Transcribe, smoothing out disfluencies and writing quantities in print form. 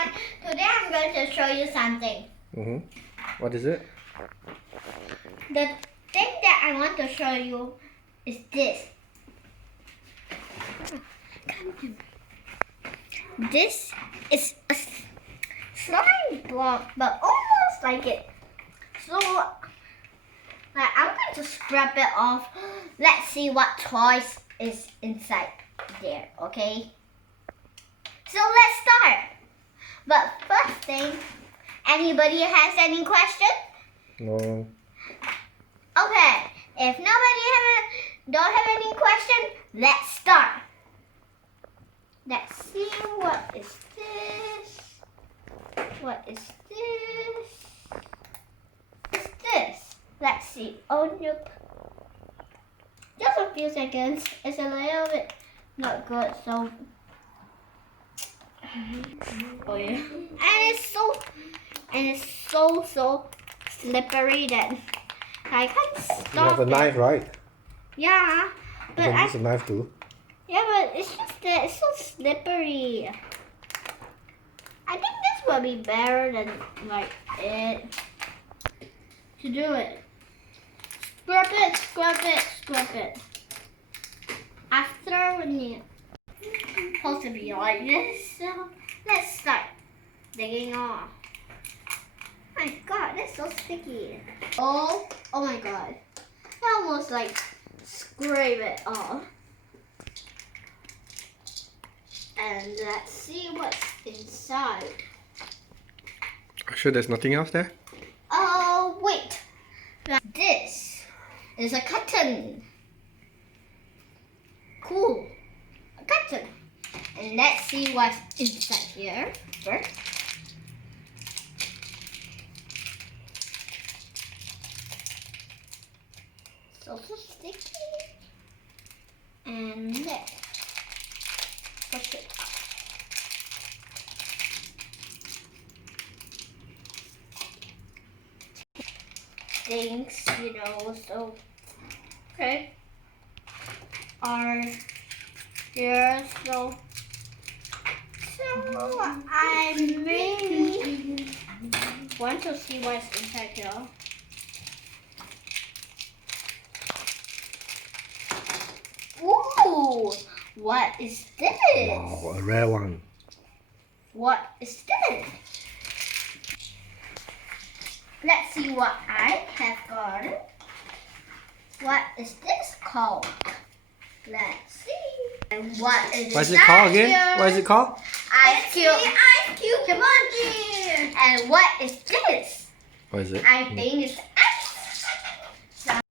everyone. Today I'm going to show you something. What is it? The thing that I want to show you is this. This is a slime block, but almost like it. So, I'm going to scrub it off. Let's see what toys is inside there, okay? So let's start. But first thing, anybody has any question? No. Okay, if nobody don't have any question, let's start. Let's see, what is this? What is this? What is this? Let's see. Oh, nope. Just a few seconds. It's a little bit not good, so. Oh yeah. And it's so slippery that I can't stop. You have a knife, right? Yeah, You but can use a knife too. yeah, but it's just that it's so slippery. I think this will be better than like it. To do it. Scrub it, scrub it, scrub it. After when you supposed to be like this, so let's start digging off. My God, that's so sticky. Oh my God. I almost like scrape it off. And let's see what's inside. Sure there's nothing else there? Oh, wait. This is a cotton. Cool. A cotton. And let's see what's inside here first. So sticky. And let's push it up. Things, so okay. Are here, so I really want to see what's inside here. Ooh, what is this? Wow, a rare one. What is this? Let's see what I have got. What is this called? Let's see. And what is What is it called again? here? What is it called? Ice Cube. Ice Cube Jumanji. And what is this? What is it? I think it's